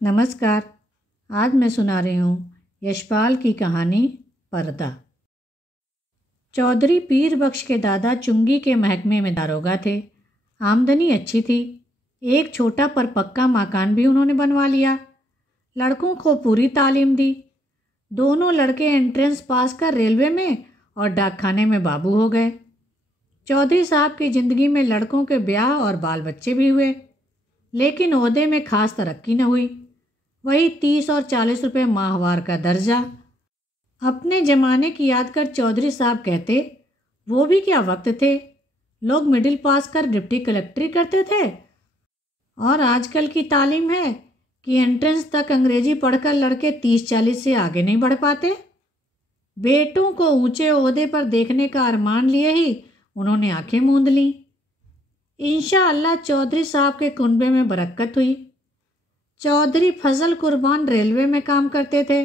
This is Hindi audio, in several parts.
नमस्कार। आज मैं सुना रही हूँ यशपाल की कहानी पर्दा। चौधरी पीर बख्श के दादा चुंगी के महकमे में दारोगा थे। आमदनी अच्छी थी। एक छोटा पर पक्का मकान भी उन्होंने बनवा लिया। लड़कों को पूरी तालीम दी। दोनों लड़के एंट्रेंस पास कर रेलवे में और डाकखाने में बाबू हो गए। चौधरी साहब की ज़िंदगी में लड़कों के ब्याह और बाल बच्चे भी हुए, लेकिन ओहदे में खास तरक्की न हुई। वही 30 और 40 रुपये माहवार का दर्जा। अपने ज़माने की याद कर चौधरी साहब कहते, वो भी क्या वक्त थे। लोग मिडिल पास कर डिप्टी कलेक्टरी करते थे, और आजकल की तालीम है कि एंट्रेंस तक अंग्रेजी पढ़कर लड़के 30-40 से आगे नहीं बढ़ पाते। बेटों को ऊंचे ओहदे पर देखने का अरमान लिए ही उन्होंने आंखें मूंद लीं। इंशाअल्लाह चौधरी साहब के कुनबे में बरकत हुई। चौधरी फजल कुर्बान रेलवे में काम करते थे।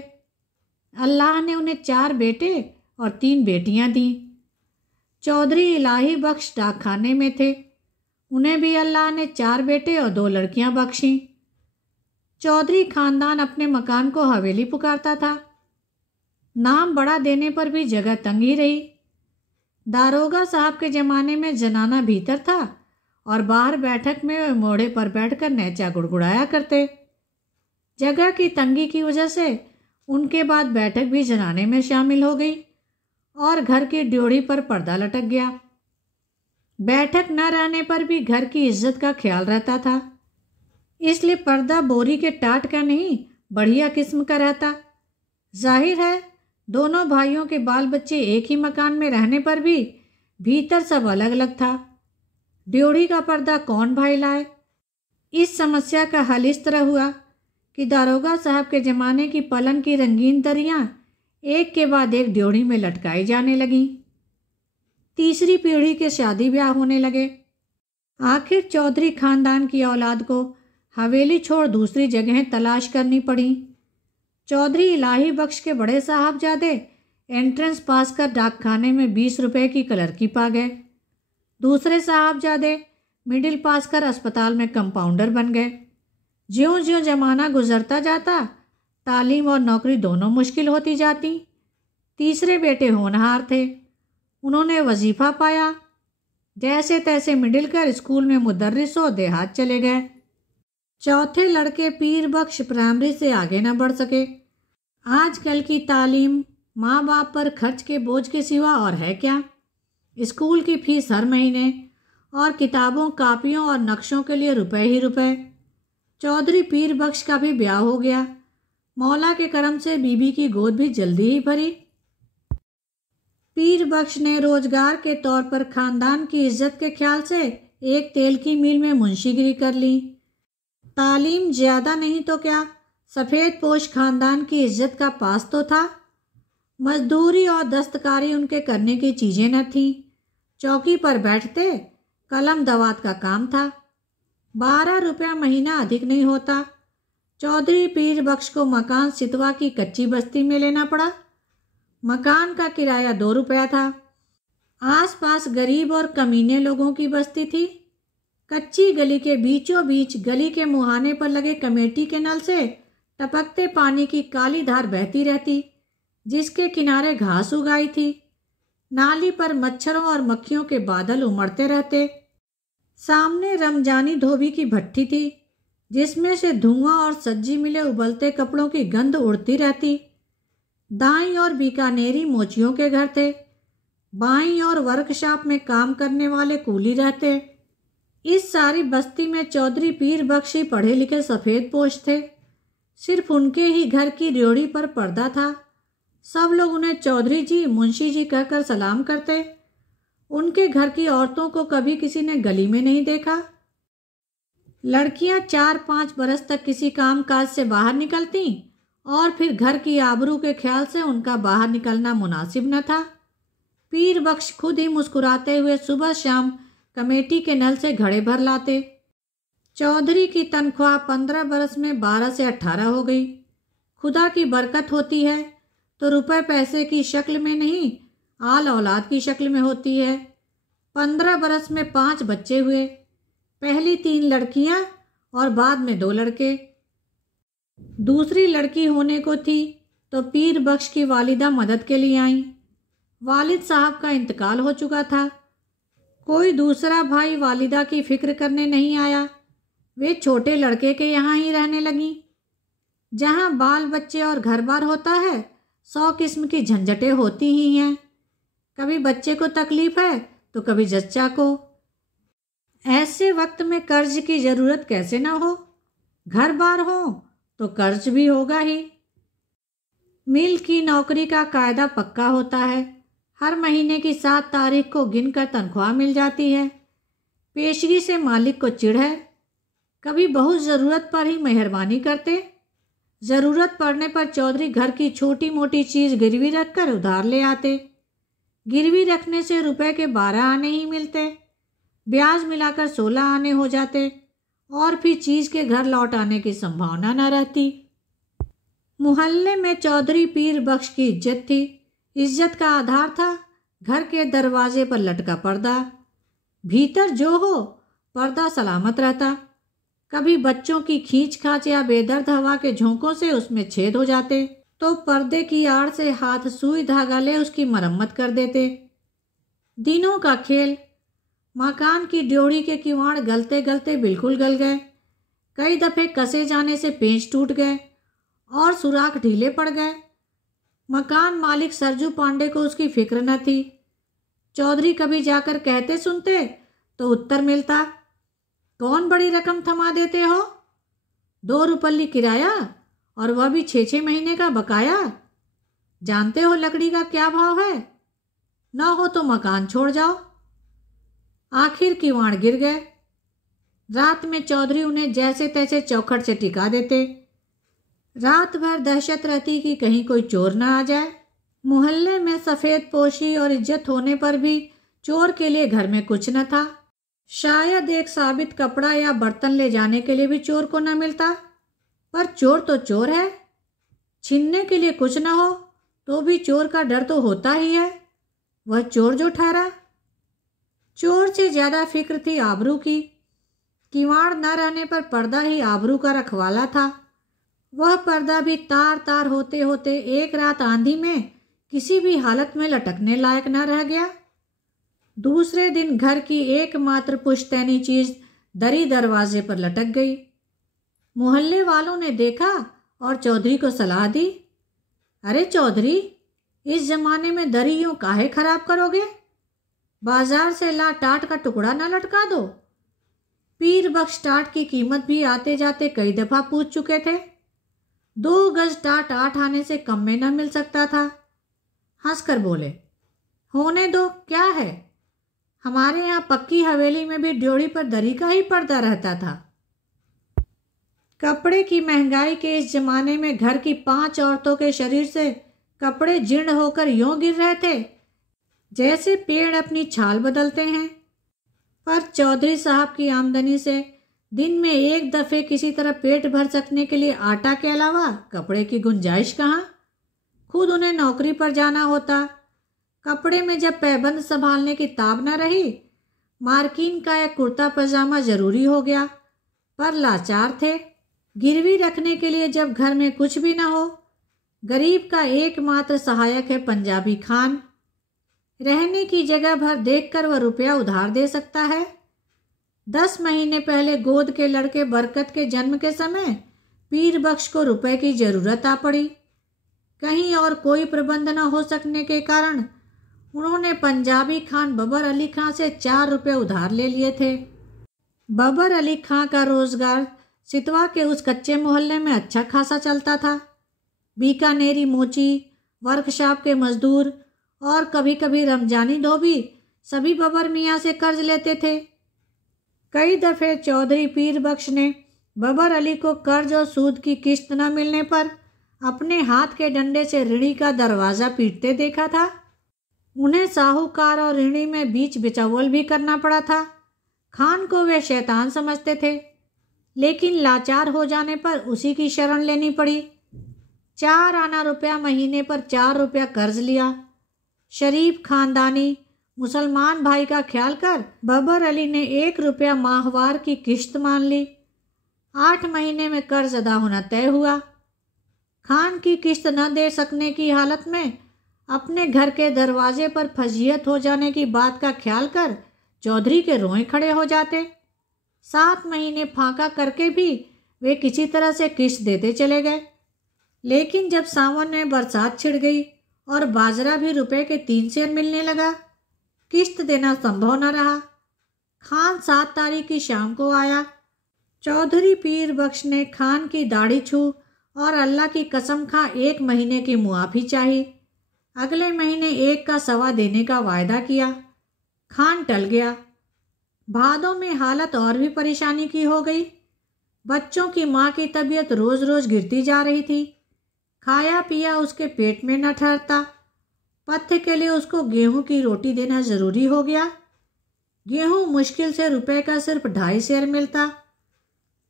अल्लाह ने उन्हें 4 बेटे और 3 बेटियां दी। चौधरी इलाही बख्श डाकखाने में थे। उन्हें भी अल्लाह ने 4 बेटे और 2 लड़कियां बख्शीं। चौधरी खानदान अपने मकान को हवेली पुकारता था। नाम बड़ा देने पर भी जगह तंग ही रही। दारोगा साहब के ज़माने में जनाना भीतर था और बाहर बैठक में मोड़े पर बैठकर नेचा गुड़गुड़ाया करते। जगह की तंगी की वजह से उनके बाद बैठक भी जनाने में शामिल हो गई और घर की ड्योढ़ी पर पर्दा लटक गया। बैठक न रहने पर भी घर की इज्जत का ख्याल रहता था, इसलिए पर्दा बोरी के टाट का नहीं, बढ़िया किस्म का रहता। जाहिर है दोनों भाइयों के बाल बच्चे एक ही मकान में रहने पर भी भीतर सब अलग अलग था। ड्योढ़ी का पर्दा कौन भाई लाए। इस समस्या का हल इस तरह हुआ कि दारोगा साहब के ज़माने की पलंग की रंगीन दरियाँ एक के बाद एक ड्योढ़ी में लटकाई जाने लगीं। तीसरी पीढ़ी के शादी ब्याह होने लगे। आखिर चौधरी खानदान की औलाद को हवेली छोड़ दूसरी जगहें तलाश करनी पड़ी। चौधरी इलाही बख्श के बड़े साहबजादे एंट्रेंस पास कर डाकखाने में 20 रुपये की क्लर्की पा गए। दूसरे साहबजादे मिडिल पास कर अस्पताल में कंपाउंडर बन गए। ज्यों ज्यों जमाना गुजरता जाता, तालीम और नौकरी दोनों मुश्किल होती जाती। तीसरे बेटे होनहार थे। उन्होंने वजीफ़ा पाया। जैसे तैसे मिडिल कर स्कूल में मुदर्रिस हो देहात चले गए। चौथे लड़के पीर बख्श प्राइमरी से आगे न बढ़ सके। आजकल की तालीम माँ बाप पर खर्च के बोझ के सिवा और है क्या। स्कूल की फीस हर महीने और किताबों, कापियों और नक्शों के लिए रुपए ही रुपए। चौधरी पीर बख्श का भी ब्याह हो गया। मौला के करम से बीबी की गोद भी जल्दी ही भरी। पीर बख्श ने रोजगार के तौर पर खानदान की इज्जत के ख्याल से एक तेल की मिल में मुंशीगिरी कर ली। तालीम ज़्यादा नहीं तो क्या, सफ़ेद पोश खानदान की इज्जत का पास तो था। मजदूरी और दस्तकारी उनके करने की चीज़ें न थीं। चौकी पर बैठते, कलम दवात का काम था। 12 रुपया महीना अधिक नहीं होता। चौधरी पीर बख्श को मकान सितवा की कच्ची बस्ती में लेना पड़ा। मकान का किराया 2 रुपया था। आसपास गरीब और कमीने लोगों की बस्ती थी। कच्ची गली के बीचों बीच गली के मुहाने पर लगे कमेटी के नल से टपकते पानी की काली धार बहती रहती, जिसके किनारे घास उगाई थी। नाली पर मच्छरों और मक्खियों के बादल उमड़ते रहते। सामने रमजानी धोबी की भट्ठी थी, जिसमें से धुआं और सज्जी मिले उबलते कपड़ों की गंध उड़ती रहती। दाईं और बीकानेरी मोचियों के घर थे। बाईं और वर्कशॉप में काम करने वाले कूली रहते। इस सारी बस्ती में चौधरी पीर बख्श ही पढ़े लिखे सफ़ेद पोश थे। सिर्फ उनके ही घर की ड्योढ़ी पर पर्दा था। सब लोग उन्हें चौधरी जी, मुंशी जी कहकर सलाम करते। उनके घर की औरतों को कभी किसी ने गली में नहीं देखा। लड़कियां 4-5 बरस तक किसी काम काज से बाहर निकलती और फिर घर की आबरू के ख्याल से उनका बाहर निकलना मुनासिब न था। पीर बख्श खुद ही मुस्कुराते हुए सुबह शाम कमेटी के नल से घड़े भर लाते। चौधरी की तनख्वाह 15 बरस में 12 से 18 हो गई। खुदा की बरकत होती है तो रुपए पैसे की शक्ल में नहीं, आल औलाद की शक्ल में होती है। 15 बरस में 5 बच्चे हुए। पहली 3 लड़कियां और बाद में 2 लड़के। दूसरी लड़की होने को थी तो पीर बख्श की वालिदा मदद के लिए आई। वालिद साहब का इंतकाल हो चुका था। कोई दूसरा भाई वालिदा की फिक्र करने नहीं आया। वे छोटे लड़के के यहाँ ही रहने लगीं। जहाँ बाल बच्चे और घर बार होता है 100 किस्म की झंझटें होती ही हैं। कभी बच्चे को तकलीफ है तो कभी जच्चा को। ऐसे वक्त में कर्ज की ज़रूरत कैसे ना हो। घर बार हो तो कर्ज भी होगा ही। मिल की नौकरी का कायदा पक्का होता है। हर महीने की 7 तारीख को गिनकर तनख्वाह मिल जाती है। पेशगी से मालिक को चिढ़ है। कभी बहुत ज़रूरत पर ही मेहरबानी करते। ज़रूरत पड़ने पर चौधरी घर की छोटी मोटी चीज़ गिरवी रखकर उधार ले आते। गिरवी रखने से रुपए के 12 आने ही मिलते। ब्याज मिलाकर 16 आने हो जाते और फिर चीज़ के घर लौट आने की संभावना न रहती। मोहल्ले में चौधरी पीर बख्श की इज्जत थी। इज्जत का आधार था घर के दरवाजे पर लटका पर्दा। भीतर जो हो पर्दा सलामत रहता। कभी बच्चों की खींच खाच या बेदर्द हवा के झोंकों से उसमें छेद हो जाते तो पर्दे की आड़ से हाथ सुई धागा ले उसकी मरम्मत कर देते। दिनों का खेल। मकान की ड्योढ़ी के किवाड़ गलते गलते बिल्कुल गल गए। कई दफे कसे जाने से पेंच टूट गए और सुराख ढीले पड़ गए। मकान मालिक सरजू पांडे को उसकी फिक्र न थी। चौधरी कभी जाकर कहते सुनते तो उत्तर मिलता, कौन बड़ी रकम थमा देते हो? 2 रुपल्ली किराया और वह भी 6-6 महीने का बकाया। जानते हो लकड़ी का क्या भाव है? ना हो तो मकान छोड़ जाओ। आखिर किवाड़ गिर गए। रात में चौधरी उन्हें जैसे तैसे चौखट से टिका देते। रात भर दहशत रहती कि कहीं कोई चोर न आ जाए। मोहल्ले में सफ़ेद पोशी और इज्जत होने पर भी चोर के लिए घर में कुछ न था। शायद एक साबित कपड़ा या बर्तन ले जाने के लिए भी चोर को न मिलता। पर चोर तो चोर है। छीनने के लिए कुछ न हो तो भी चोर का डर तो होता ही है। वह चोर जो ठहरा। चोर से ज़्यादा फिक्र थी आबरू की। किवाड़ न रहने पर पर्दा ही आबरू का रखवाला था। वह पर्दा भी तार तार होते होते एक रात आंधी में किसी भी हालत में लटकने लायक न रह गया। दूसरे दिन घर की एकमात्र पुश्तैनी चीज दरी दरवाजे पर लटक गई। मोहल्ले वालों ने देखा और चौधरी को सलाह दी, अरे चौधरी, इस जमाने में दरी यूं काहे खराब करोगे? बाजार से ला टाट का टुकड़ा ना लटका दो। पीर बख्श टाट की कीमत भी आते जाते कई दफा पूछ चुके थे। 2 गज टाट 8 आने से कम में न मिल सकता था। हंसकर बोले, होने दो, क्या है? हमारे यहाँ पक्की हवेली में भी ड्योढ़ी पर दरी का ही पर्दा रहता था। कपड़े की महंगाई के इस जमाने में घर की 5 औरतों के शरीर से कपड़े जीर्ण होकर यूं गिर रहे थे जैसे पेड़ अपनी छाल बदलते हैं। पर चौधरी साहब की आमदनी से दिन में एक दफे किसी तरह पेट भर सकने के लिए आटा के अलावा कपड़े की गुंजाइश कहाँ। खुद उन्हें नौकरी पर जाना होता। कपड़े में जब पैबंद संभालने की ताब न रही, मार्किन का एक कुर्ता पजामा जरूरी हो गया। पर लाचार थे। गिरवी रखने के लिए जब घर में कुछ भी न हो, गरीब का एकमात्र सहायक है पंजाबी खान। रहने की जगह भर देखकर वह रुपया उधार दे सकता है। 10 महीने पहले गोद के लड़के बरकत के जन्म के समय पीर बख्श को रुपए की जरूरत आ पड़ी। कहीं और कोई प्रबंध न हो सकने के कारण उन्होंने पंजाबी खान बबर अली खां से 4 रुपये उधार ले लिए थे। बबर अली खां का रोजगार सितवा के उस कच्चे मोहल्ले में अच्छा खासा चलता था। बीकानेरी मोची, वर्कशॉप के मजदूर और कभी कभी रमजानी धोबी सभी बबर मियाँ से कर्ज लेते थे। कई दफे चौधरी पीर बख्श ने बबर अली को कर्ज और सूद की किश्त न मिलने पर अपने हाथ के डंडे से ऋणी का दरवाज़ा पीटते देखा था। उन्हें साहूकार और ऋणी में बीच बिचौल भी करना पड़ा था। खान को वे शैतान समझते थे, लेकिन लाचार हो जाने पर उसी की शरण लेनी पड़ी। 4 आना रुपया महीने पर 4 रुपया कर्ज लिया। शरीफ खानदानी मुसलमान भाई का ख्याल कर बबर अली ने 1 रुपया माहवार की किश्त मान ली। 8 महीने में कर्ज अदा होना तय हुआ। खान की किस्त न दे सकने की हालत में अपने घर के दरवाजे पर फजीहत हो जाने की बात का ख्याल कर चौधरी के रोए खड़े हो जाते। 7 महीने फाका करके भी वे किसी तरह से किस्त देते चले गए। लेकिन जब सावन में बरसात छिड़ गई और बाजरा भी रुपए के 3 सेर मिलने लगा, किस्त देना संभव न रहा। खान 7 तारीख की शाम को आया। चौधरी पीर बख्श ने खान की दाढ़ी छू और अल्लाह की कसम खा 1 महीने की मुआफ़ी चाही। अगले महीने 1 का सवा देने का वायदा किया। खान टल गया। भादों में हालत और भी परेशानी की हो गई। बच्चों की माँ की तबीयत रोज रोज गिरती जा रही थी। खाया पिया उसके पेट में न ठहरता। पथ्य के लिए उसको गेहूं की रोटी देना जरूरी हो गया। गेहूं मुश्किल से रुपए का सिर्फ 2.5 सेर मिलता।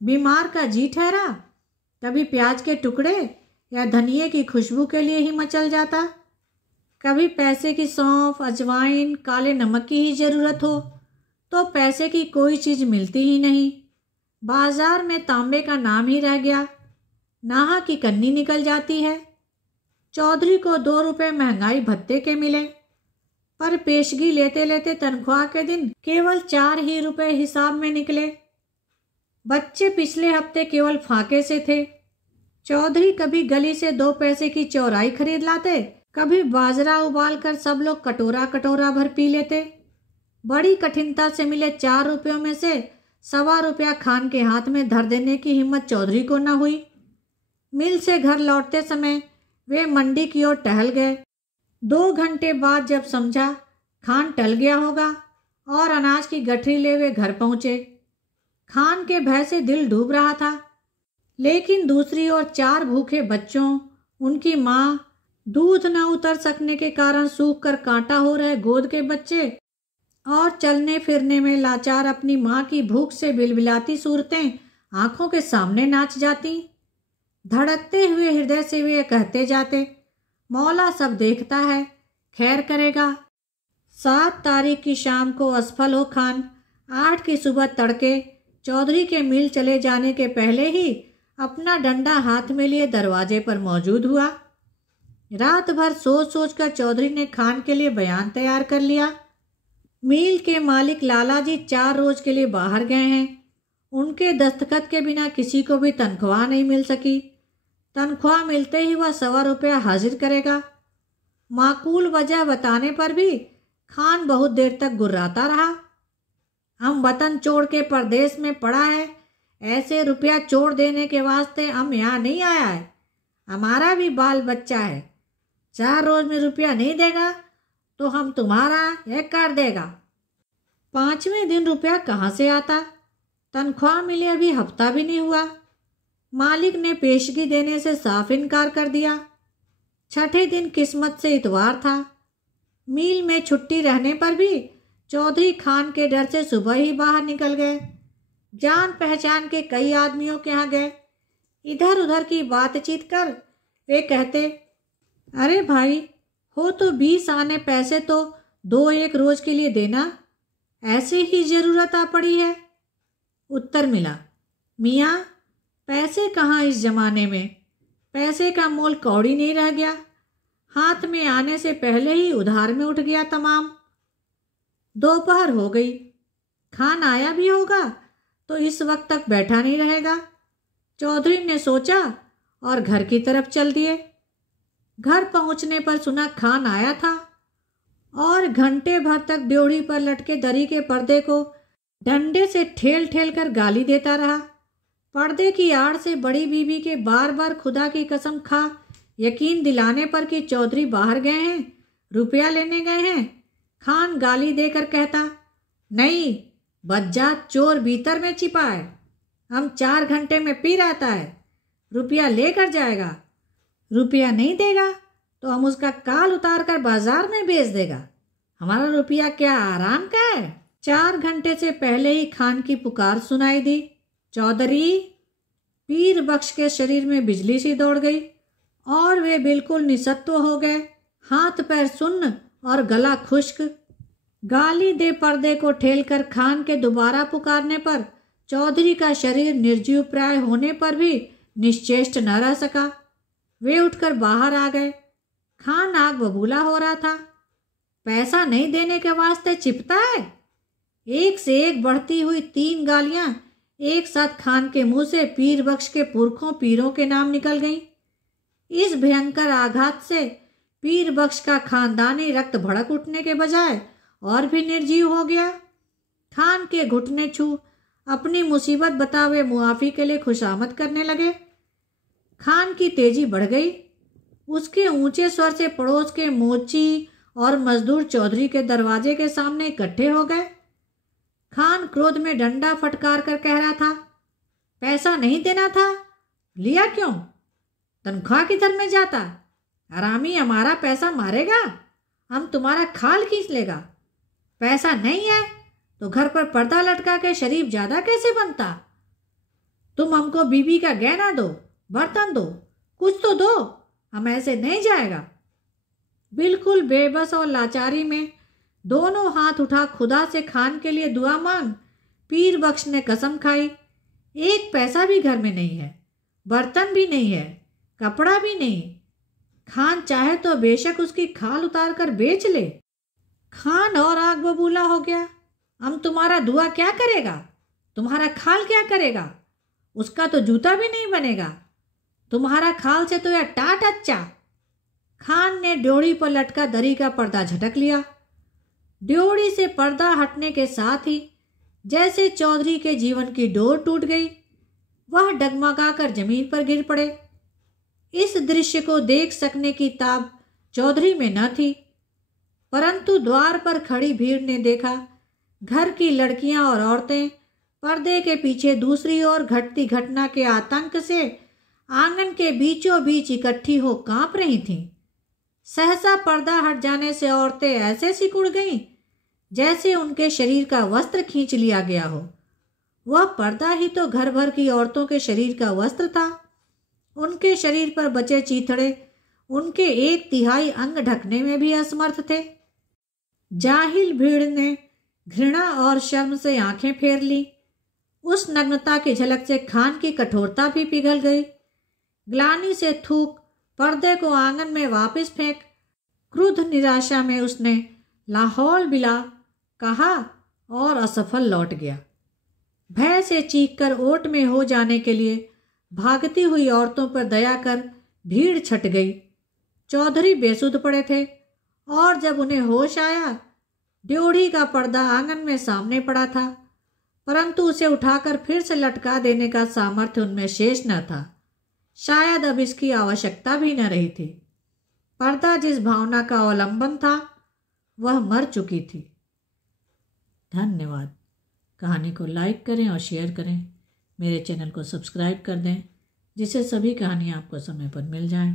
बीमार का जी ठहरा, कभी प्याज के टुकड़े या धनिये की खुशबू के लिए ही मचल जाता, कभी पैसे की सौंफ, अजवाइन, काले नमक की ही जरूरत हो तो पैसे की कोई चीज़ मिलती ही नहीं। बाजार में तांबे का नाम ही रह गया। नाहा की कन्नी निकल जाती है। चौधरी को 2 रुपए महंगाई भत्ते के मिले, पर पेशगी लेते लेते तनख्वाह के दिन केवल 4 ही रुपए हिसाब में निकले। बच्चे पिछले हफ्ते केवल फाके से थे। चौधरी कभी गली से 2 पैसे की चौराई खरीद लाते, कभी बाजरा उबाल कर सब लोग कटोरा कटोरा भर पी लेते। बड़ी कठिनता से मिले 4 रुपयों में से 1.25 रुपया खान के हाथ में धर देने की हिम्मत चौधरी को न हुई। मिल से घर लौटते समय वे मंडी की ओर टहल गए। 2 घंटे बाद जब समझा खान टल गया होगा और अनाज की गठरी ले वे घर पहुंचे। खान के भय से दिल डूब रहा था, लेकिन दूसरी ओर 4 भूखे बच्चों, उनकी माँ, दूध न उतर सकने के कारण सूख कर कांटा हो रहे गोद के बच्चे और चलने फिरने में लाचार अपनी माँ की भूख से बिलबिलाती सूरतें आंखों के सामने नाच जाती। धड़कते हुए हृदय से वे कहते जाते, मौला सब देखता है, खैर करेगा। 7 तारीख की शाम को असफल हो खान 8 की सुबह तड़के चौधरी के मिल चले जाने के पहले ही अपना डंडा हाथ में लिए दरवाजे पर मौजूद हुआ। रात भर सोच सोच कर चौधरी ने खान के लिए बयान तैयार कर लिया। मिल के मालिक लालाजी 4 रोज के लिए बाहर गए हैं। उनके दस्तखत के बिना किसी को भी तनख्वाह नहीं मिल सकी। तनख्वाह मिलते ही वह 1.25 रुपया हाजिर करेगा। माकूल वजह बताने पर भी खान बहुत देर तक गुर्राता रहा। हम वतन छोड़ के परदेश में पड़ा है, ऐसे रुपया छोड़ देने के वास्ते हम यहाँ नहीं आया है। हमारा भी बाल बच्चा है। 4 रोज में रुपया नहीं देगा तो हम तुम्हारा यह कर देगा। 5वें दिन रुपया कहाँ से आता? तनख्वाह मिले अभी हफ्ता भी नहीं हुआ। मालिक ने पेशगी देने से साफ इनकार कर दिया। 6ठे दिन किस्मत से इतवार था। मिल में छुट्टी रहने पर भी चौधरी खान के डर से सुबह ही बाहर निकल गए। जान पहचान के कई आदमियों के यहाँ गए। इधर उधर की बातचीत कर वे कहते, अरे भाई हो तो 20 आने पैसे तो 2-1 रोज के लिए देना, ऐसे ही जरूरत आ पड़ी है। उत्तर मिला, मियाँ पैसे कहाँ इस जमाने में, पैसे का मोल कौड़ी नहीं रह गया। हाथ में आने से पहले ही उधार में उठ गया तमाम। दोपहर हो गई। खान आया भी होगा तो इस वक्त तक बैठा नहीं रहेगा। चौधरी ने सोचा और घर की तरफ चल दिए। घर पहुंचने पर सुना खान आया था और घंटे भर तक ड्योढ़ी पर लटके दरी के पर्दे को डंडे से ठेल ठेल कर गाली देता रहा। पर्दे की आड़ से बड़ी बीबी के बार बार खुदा की कसम खा यकीन दिलाने पर कि चौधरी बाहर गए हैं, रुपया लेने गए हैं, खान गाली देकर कहता, नहीं बज्जात चोर भीतर में छिपा है, हम 4 घंटे में पी रहता है, रुपया लेकर जाएगा, रुपया नहीं देगा तो हम उसका काल उतार कर बाजार में बेच देगा। हमारा रुपया क्या आराम का है? 4 घंटे से पहले ही खान की पुकार सुनाई दी, चौधरी। पीर बख्श के शरीर में बिजली सी दौड़ गई और वे बिल्कुल निसत्व हो गए, हाथ पैर सुन्न और गला खुश्क। गाली दे पर्दे को ठेलकर खान के दोबारा पुकारने पर चौधरी का शरीर निर्जीव प्राय होने पर भी निश्चेष्ट न रह सका। वे उठकर बाहर आ गए। खान आग बबूला हो रहा था। पैसा नहीं देने के वास्ते चिपता है। एक से एक बढ़ती हुई 3 गालियां एक साथ खान के मुंह से पीर बख्श के पुरखों पीरों के नाम निकल गईं। इस भयंकर आघात से पीर बख्श का खानदानी रक्त भड़क उठने के बजाय और भी निर्जीव हो गया। खान के घुटने छू अपनी मुसीबत बतावे मुआफी के लिए खुशामद करने लगे। खान की तेजी बढ़ गई। उसके ऊंचे स्वर से पड़ोस के मोची और मजदूर चौधरी के दरवाजे के सामने इकट्ठे हो गए। खान क्रोध में डंडा फटकार कर कह रहा था, पैसा नहीं देना था, लिया क्यों? तनख्वाह किधर में जाता? हरामी हमारा पैसा मारेगा, हम तुम्हारा खाल खींच लेगा। पैसा नहीं है तो घर पर पर्दा लटका के शरीफ ज्यादा कैसे बनता? तुम हमको बीबी का गहना दो, बर्तन दो, कुछ तो दो, हम ऐसे नहीं जाएगा। बिल्कुल बेबस और लाचारी में दोनों हाथ उठा खुदा से खान के लिए दुआ मांग पीर बख्श ने कसम खाई, एक पैसा भी घर में नहीं है, बर्तन भी नहीं है, कपड़ा भी नहीं। खान चाहे तो बेशक उसकी खाल उतार कर बेच ले। खान और आग बबूला हो गया। हम तुम्हारा दुआ क्या करेगा? तुम्हारा खाल क्या करेगा? उसका तो जूता भी नहीं बनेगा। तुम्हारा खाल से तो यह टाट अच्छा। खान ने ड्योढ़ी पर लटका दरी का पर्दा झटक लिया। ड्योढ़ी से पर्दा हटने के साथ ही जैसे चौधरी के जीवन की डोर टूट गई, वह डगमगा कर जमीन पर गिर पड़े। इस दृश्य को देख सकने की ताब चौधरी में न थी, परंतु द्वार पर खड़ी भीड़ ने देखा। घर की लड़कियां और औरतें पर्दे के पीछे दूसरी ओर घटती घटना के आतंक से आंगन के बीचों बीच इकट्ठी हो कांप रही थीं। सहसा पर्दा हट जाने से औरतें ऐसे सिकुड़ गईं जैसे उनके शरीर का वस्त्र खींच लिया गया हो। वह पर्दा ही तो घर भर की औरतों के शरीर का वस्त्र था। उनके शरीर पर बचे चीथड़े उनके 1/3 अंग ढकने में भी असमर्थ थे। जाहिल भीड़ ने घृणा और शर्म से आंखें फेर ली। उस नग्नता की झलक से खान की कठोरता भी पिघल गई। ग्लानि से थूक पर्दे को आंगन में वापस फेंक क्रुद्ध निराशा में उसने लाहौल बिला कहा और असफल लौट गया। भय से चीखकर ओट में हो जाने के लिए भागती हुई औरतों पर दया कर भीड़ छट गई। चौधरी बेसुध पड़े थे और जब उन्हें होश आया, ड्योढ़ी का पर्दा आंगन में सामने पड़ा था, परंतु उसे उठाकर फिर से लटका देने का सामर्थ्य उनमें शेष न था। शायद अब इसकी आवश्यकता भी न रही थी। पर्दा जिस भावना का अवलंबन था वह मर चुकी थी। धन्यवाद। कहानी को लाइक करें और शेयर करें। मेरे चैनल को सब्सक्राइब कर दें जिससे सभी कहानियाँ आपको समय पर मिल जाएं।